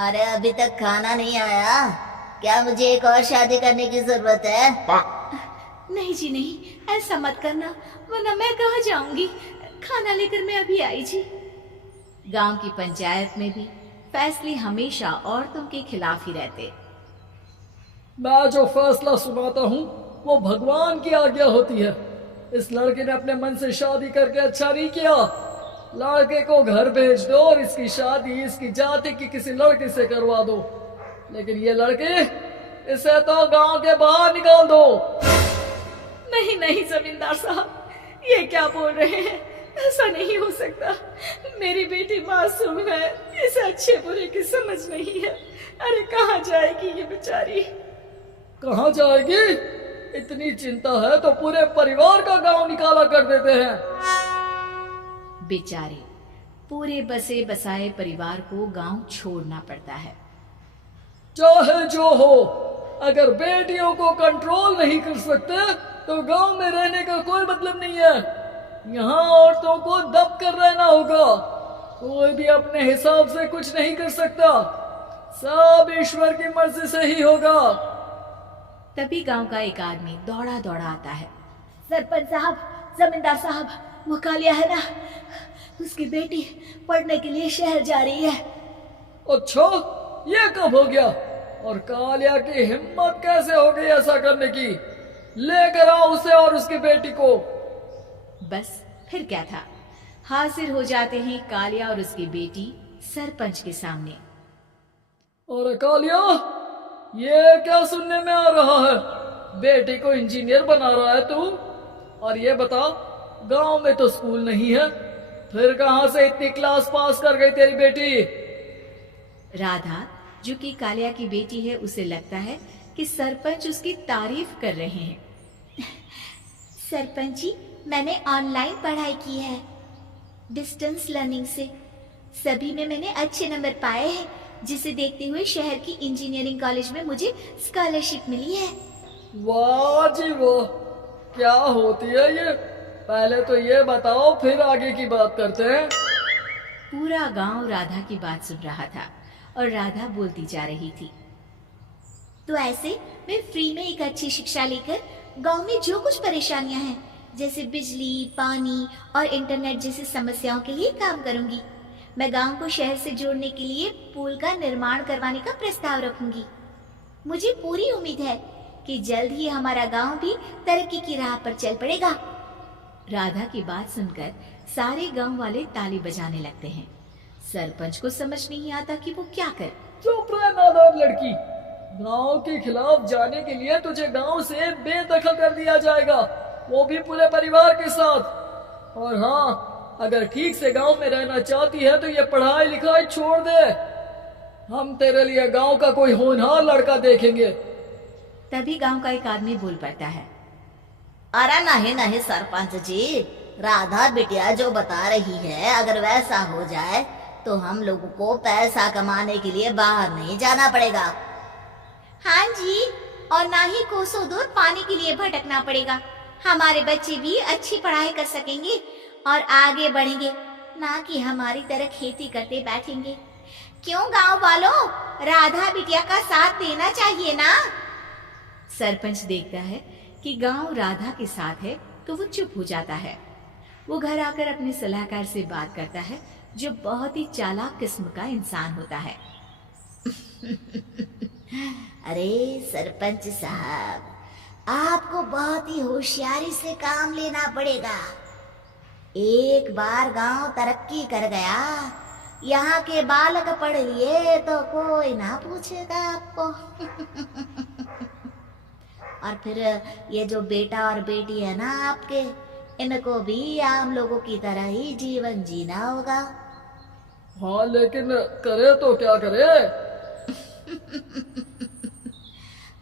अरे अभी तक खाना नहीं आया। क्या मुझे एक और शादी करने की जरूरत है? नहीं जी नहीं, ऐसा मत करना, वरना मैं कहाँ जाऊंगी। खाना लेकर मैं अभी आई जी। गांव की पंचायत में भी फैसले हमेशा औरतों के खिलाफ ही रहते। मैं जो फैसला सुनाता हूँ वो भगवान की आज्ञा होती है। इस लड़के ने अपने मन से शादी करके अच्छा नहीं किया। लड़के को घर भेज दो और इसकी शादी इसकी जाति की किसी लड़के से करवा दो। लेकिन ये लड़के, इसे तो गांव के बाहर निकाल दो। नहीं नहीं जमींदार साहब, ये क्या बोल रहे हैं? ऐसा नहीं हो सकता। मेरी बेटी मासूम है, इसे अच्छे बुरे की समझ नहीं है। अरे कहाँ जाएगी ये बेचारी? कहाँ जाएगी? इतनी चिंता है तो पूरे परिवार का गांव निकाला कर देते हैं। बेचारे पूरे बसे बसाए परिवार को गांव छोड़ना पड़ता है। चाहे जो हो, अगर बेटियों को कंट्रोल नहीं कर सकते तो गांव में रहने का कोई मतलब नहीं है। यहाँ औरतों को दब कर रहना होगा। कोई भी अपने हिसाब से कुछ नहीं कर सकता, सब ईश्वर की मर्जी से ही होगा। तभी गांव का एक आदमी दौड़ा दौड़ा आता है। सरपंच साहब, जमींदार साहब, वो कालिया है ना, उसकी बेटी पढ़ने के लिए शहर जा रही है। अच्छा, ये कब हो गया? और कालिया की हिम्मत कैसे हो गई ऐसा करने की? लेकर आओ उसे और उसकी बेटी को। बस फिर क्या था, हाजिर हो जाते हैं कालिया और उसकी बेटी सरपंच के सामने। और कालिया, ये क्या सुनने में आ रहा है? बेटी को इंजीनियर बना रहा है तू? और ये बता, गांव में तो स्कूल नहीं है, फिर कहां से इतनी क्लास पास कर गई तेरी बेटी? राधा, जो कि कालिया की बेटी है, उसे लगता है कि सरपंच उसकी तारीफ कर रहे हैं। सरपंच जी, मैंने ऑनलाइन पढ़ाई की है, डिस्टेंस लर्निंग से। सभी में मैंने अच्छे नंबर पाए हैं, जिसे देखते हुए शहर की इंजीनियरिंग कॉलेज में मुझे स्कॉलरशिप मिली है। वाह जी वाह, क्या होती है ये? पहले तो ये बताओ, फिर आगे की बात करते हैं। पूरा गांव राधा की बात सुन रहा था और राधा बोलती जा रही थी। तो ऐसे मैं फ्री में एक अच्छी शिक्षा लेकर गांव में जो कुछ परेशानियां हैं, जैसे बिजली, पानी और इंटरनेट जैसी समस्याओं के लिए काम करूंगी। मैं गांव को शहर से जोड़ने के लिए पुल का निर्माण करवाने का प्रस्ताव रखूंगी। मुझे पूरी उम्मीद है कि जल्द ही हमारा गांव भी तरक्की की राह पर चल पड़ेगा। राधा की बात सुनकर सारे गांव वाले ताली बजाने लगते हैं। सरपंच को समझ नहीं आता कि वो क्या करे। चुप रह नादान लड़की, गांव के खिलाफ जाने के लिए तुझे गांव से बेदखल कर दिया जाएगा, वो भी पूरे परिवार के साथ। और हाँ, अगर ठीक से गांव में रहना चाहती है तो ये पढ़ाई लिखाई छोड़ दे। हम तेरे लिए गांव का कोई होनहार लड़का देखेंगे। तभी गांव का एक आदमी बोल पड़ता है। अरे नहीं नहीं सरपंच जी, राधा बिटिया जो बता रही है, अगर वैसा हो जाए तो हम लोगों को पैसा कमाने के लिए बाहर नहीं जाना पड़ेगा। हाँ जी, और ना ही कोसों दूर पानी के लिए भटकना पड़ेगा। हमारे बच्चे भी अच्छी पढ़ाई कर सकेंगे और आगे बढ़ेंगे, ना कि हमारी तरह खेती करते बैठेंगे। क्यों गांव वालों, राधा बिटिया का साथ देना चाहिए ना। सरपंच देखता है कि गांव राधा के साथ है तो वो चुप हो जाता है। वो घर आकर अपने सलाहकार से बात करता है, जो बहुत ही चालाक किस्म का इंसान होता है। अरे सरपंच साहब, आपको बहुत ही होशियारी से काम लेना पड़ेगा। एक बार गांव तरक्की कर गया, यहाँ के बालक पढ़ लिए तो कोई ना पूछेगा आपको। और फिर ये जो बेटा और बेटी है ना आपके, इनको भी आम लोगों की तरह ही जीवन जीना होगा। हाँ, लेकिन करे तो क्या करे?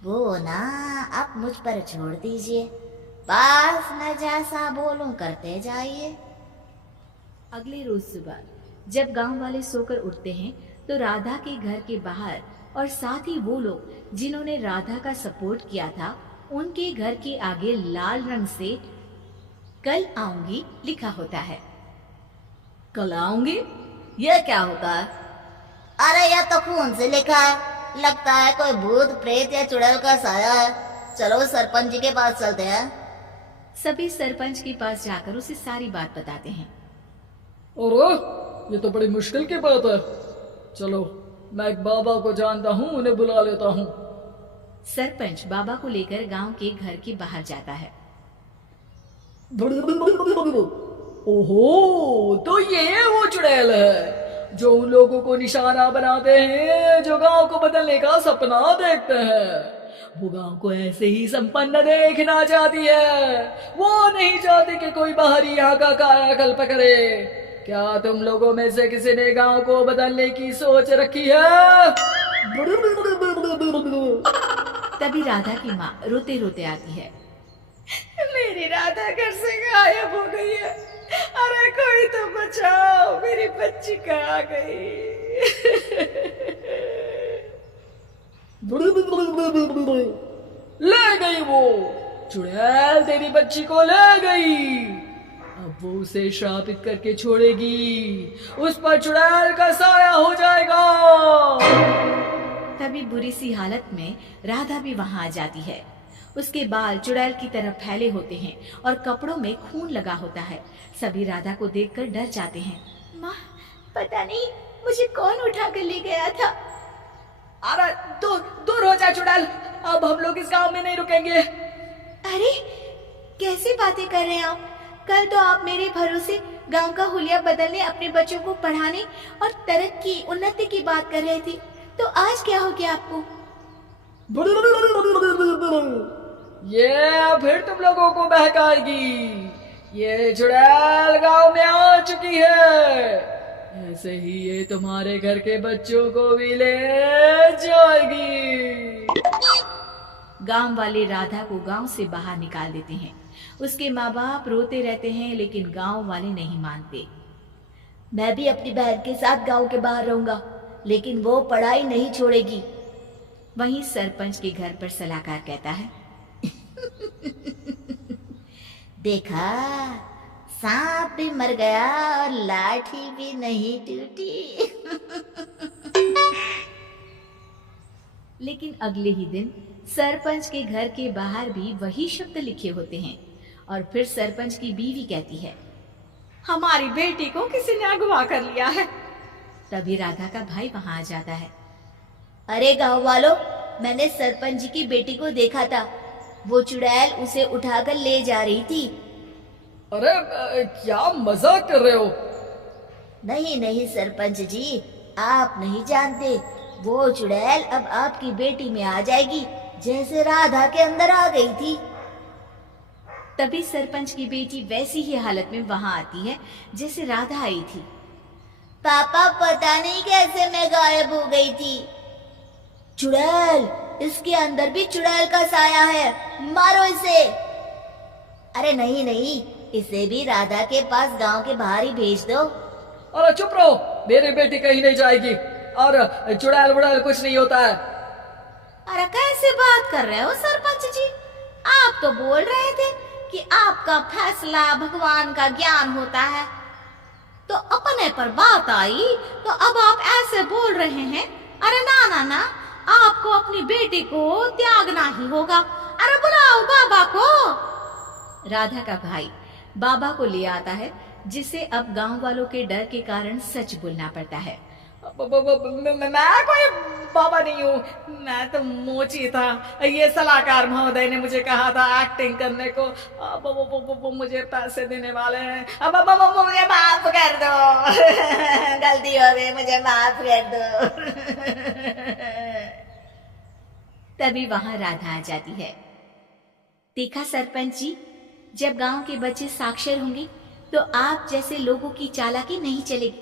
वो ना आप मुझ पर छोड़ दीजिए, बस मैं जैसा बोलूं करते जाइए। अगले रोज सुबह जब गांव वाले सोकर उठते हैं तो राधा के घर के बाहर और साथ ही वो लोग जिन्होंने राधा का सपोर्ट किया था, उनके घर के आगे लाल रंग से कल आऊंगी लिखा होता है। कल आऊंगी? यह क्या होता है? अरे यह तो खून से लिखा है, लगता है कोई भूत प्रेत या चुड़ैल का साया है। चलो सरपंच जी के पास चलते हैं। सभी सरपंच के पास जाकर उसे सारी बात बताते हैं। और ये तो बड़ी मुश्किल की बात है। चलो मैं एक बाबा को जानता हूँ, उन्हें बुला लेता हूँ। सरपंच बाबा को लेकर गांव के घर के बाहर जाता है। ओहो, तो ये वो चुड़ैल है जो उन लोगों को निशाना बनाते हैं जो गांव को बदलने का सपना देखते हैं। वो गांव को ऐसे ही संपन्न देखना चाहती है, वो नहीं चाहती कि कोई बाहरी यहाँ का कायाकल्प करे। क्या तुम लोगों में से किसी ने गांव को बदलने की सोच रखी है? तभी राधा की माँ रोते रोते आती है। मेरी राधा घर से गायब हो गई है। अरे कोई तो बचाओ, मेरी बच्ची कहाँ गई? ले गई वो चुड़ैल, तेरी बच्ची को ले गई। अब वो उसे श्रापित करके छोड़ेगी, उस पर चुड़ैल का साया हो जाएगा। तभी बुरी सी हालत में राधा भी वहां आ जाती है। उसके बाल चुड़ैल की तरह फैले होते हैं और कपड़ों में खून लगा होता है। सभी राधा को देखकर डर जाते हैं। माँ, पता नहीं मुझे कौन उठा कर ले गया था। अरे दूर हो जा चुड़ैल, अब हम लोग इस गांव में नहीं रुकेंगे। अरे कैसी बातें कर रहे हैं आप? कल तो आप मेरे भरोसे गांव का हुलिया बदलने, अपने बच्चों को पढ़ाने और तरक्की उन्नति की बात कर रहे थे, तो आज क्या हो गया आपको? ये फिर तुम लोगों को बहकाएगी। ये चुड़ैल गांव में आ चुकी है, ऐसे ही ये तुम्हारे घर के बच्चों को भी ले जाएगी। गांव वाले राधा को गांव से बाहर निकाल देते हैं। उसके माँ बाप रोते रहते हैं, लेकिन गांव वाले नहीं मानते। मैं भी अपनी बहन के साथ गांव के बाहर रहूंगा, लेकिन वो पढ़ाई नहीं छोड़ेगी। वहीं सरपंच के घर पर सलाहकार कहता है। देखा, सांप भी मर गया और लाठी भी नहीं टूटी। लेकिन अगले ही दिन सरपंच के घर के बाहर भी वही शब्द लिखे होते हैं। और फिर सरपंच की बीवी कहती है, हमारी बेटी को किसी ने अगवा कर लिया है। तभी राधा का भाई वहां आ जाता है। अरे गांव वालों, मैंने सरपंच जी की बेटी को देखा था। वो चुड़ैल उसे उठाकर ले जा रही थी। अरे क्या मजाक कर रहे हो? नहीं नहीं सरपंच जी, आप नहीं जानते। वो चुड़ैल अब आपकी बेटी में आ जाएगी, जैसे राधा के अंदर आ गई थी। तभी सरपंच की बेटी वैसी ही हालत में वहां आती है जैसे राधा आई थी। पापा, पता नहीं कैसे मैं गायब हो गई थी। चुड़ैल, इसके अंदर भी चुड़ैल का साया है, मारो इसे। अरे नहीं नहीं, इसे भी राधा के पास गांव के बाहर ही भेज दो। अरे चुप रहो, मेरी बेटी कहीं नहीं जाएगी और चुड़ैल वुड़ैल कुछ नहीं होता है। अरे कैसे बात कर रहे हो सरपंच जी? आप तो बोल रहे थे कि आपका फैसला भगवान का ज्ञान होता है, तो अपने पर बात आई तो अब आप ऐसे बोल रहे हैं। अरे ना ना ना, आपको अपनी बेटी को त्यागना ही होगा। अरे बुलाओ बाबा को। राधा का भाई बाबा को ले आता है, जिसे अब गांव वालों के डर के कारण सच बोलना पड़ता है। मैं कोई बाबा नहीं हूँ, मैं तो मोची था। ये सलाहकार महोदय ने मुझे कहा था एक्टिंग करने को। वो मुझे पैसे देने वाले हैं। अब मुझे माफ कर दो। गलती हो गई, मुझे माफ कर दो। तभी वहां राधा आ जाती है। देखा सरपंच जी, जब गांव के बच्चे साक्षर होंगे तो आप जैसे लोगों की चालाकी नहीं चलेगी।